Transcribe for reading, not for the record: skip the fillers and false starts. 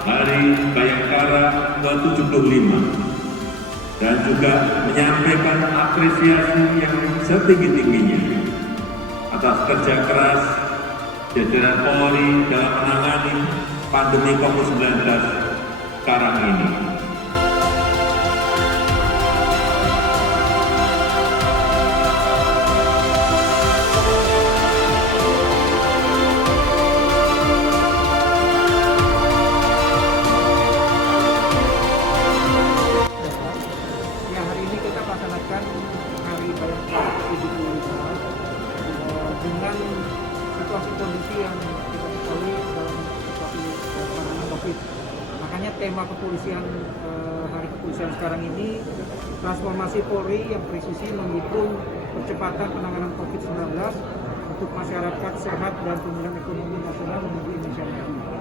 Hari Bayangkara ke-75 dan juga menyampaikan apresiasi yang setinggi-tingginya atas kerja keras jajaran Polri dalam menangani pandemi COVID-19 sekarang ini. Hari ini kita laksanakan Hari Bayangkara ke-75 dengan situasi kondisi yang kita ketahui dalam situasi penanganan COVID. Makanya tema kepolisian Hari Kepolisian sekarang ini transformasi Polri yang presisi menghitung percepatan penanganan COVID-19 untuk masyarakat sehat dan pemulihan ekonomi nasional menuju Indonesia Maju.